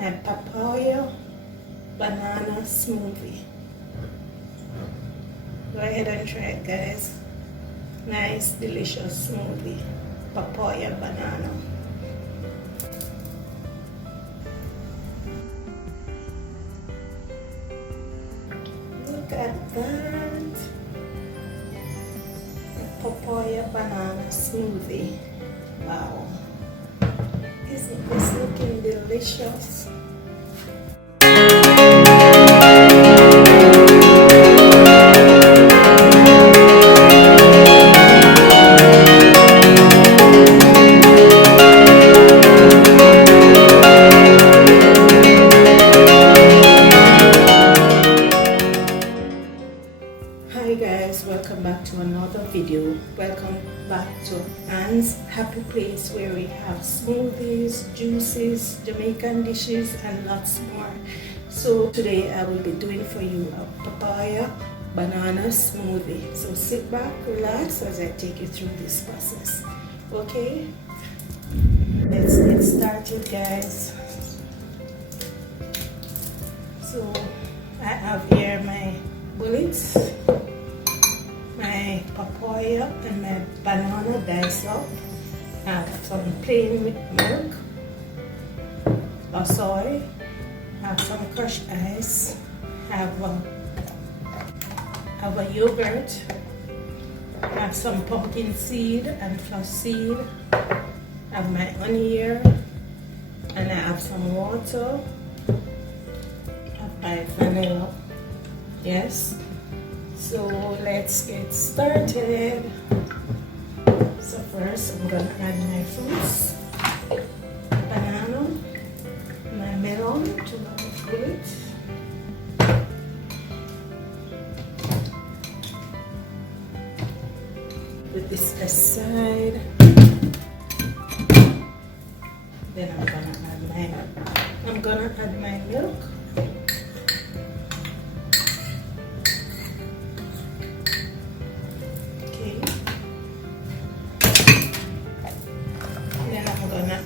my papaya banana smoothie. Go ahead and try it, guys. Nice, delicious smoothie. Papaya banana. Look at that. A papaya banana smoothie. Wow. Isn't this looking delicious? Hi guys, welcome back to another video. Welcome back to Anne's Happy Place, where we have smoothies, juices, Jamaican dishes and lots more. So today I will be doing for you a papaya banana smoothie. So sit back, relax as I take you through this process. Okay, let's get started, guys. So I have here my bullets, my papaya and my banana diced up. I have some plain milk or soy. I have some crushed ice. I have a yogurt. I have some pumpkin seed and flaxseed. I have my honey here, and I have some water. I have my vanilla. Yes. So let's get started. So first I'm gonna add my fruits, banana, my melon to the fruit, put this aside. Then I'm gonna add my milk.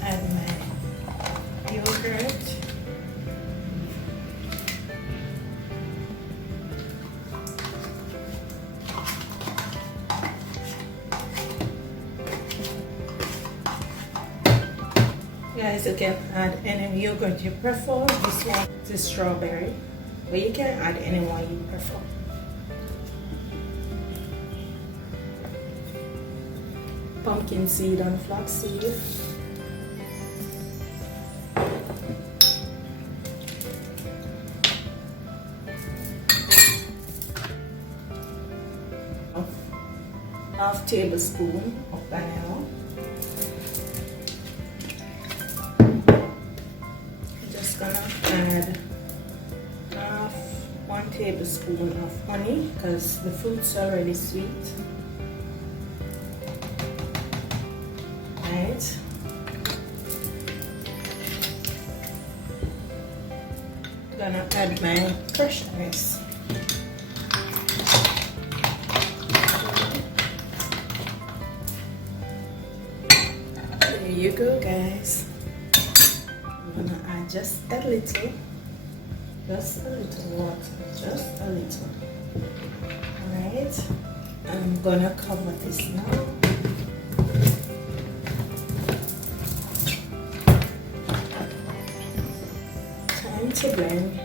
Add my yogurt, guys, you can add any yogurt you prefer. This one is strawberry, but you can add any one you prefer. Pumpkin seed and flaxseed. Half tablespoon of vanilla. I'm just gonna add 1 tablespoon of honey because the fruit's already sweet. Right. Gonna add my crushed ice. There you go, guys. I'm gonna add just a little water, just a little. Alright, I'm gonna cover this now. Time to blend.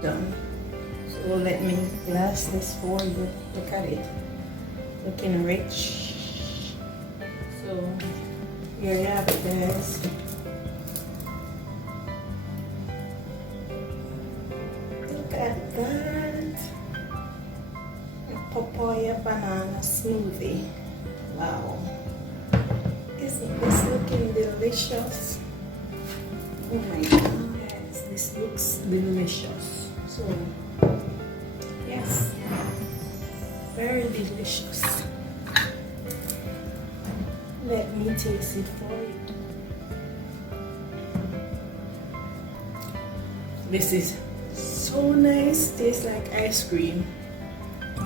Done. So let me glass this for you. Look at it. Looking rich. So here you have it, guys. Look at that. A papaya banana smoothie. Wow. Isn't this looking delicious? Oh my god, guys, this looks delicious. So, yes, very delicious. Let me taste it for you. This is so nice, tastes like ice cream.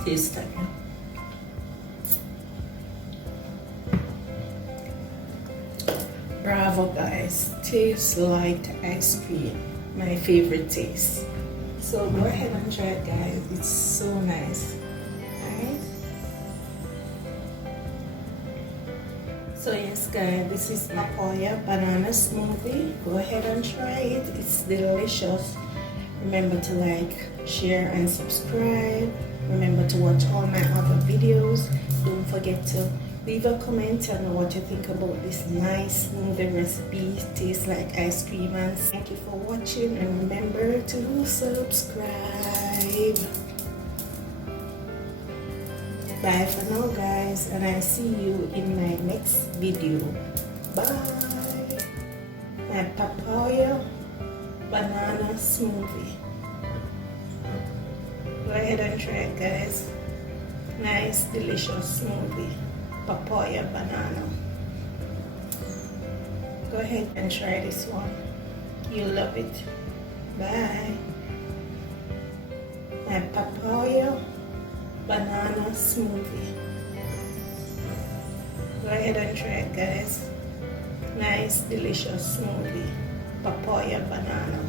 Taste time. Bravo, guys, tastes like ice cream. My favorite taste. So go ahead and try it, guys. It's so nice. Alright. So yes, guys, this is papaya banana smoothie. Go ahead and try it. It's delicious. Remember to like, share, and subscribe. Remember to watch all my other videos. Don't forget to leave a comment and know what you think about this nice smoothie recipe. Tastes like ice cream. And thank you for watching, and remember to subscribe. Bye for now, guys, and I'll see you in my next video. Bye. My papaya banana smoothie. Go ahead and try it, guys. Nice, delicious smoothie. Papaya banana. Go ahead and try this one. You'll love it. Bye. My papaya banana smoothie. Go ahead and try it, guys. Nice, delicious smoothie. Papaya banana.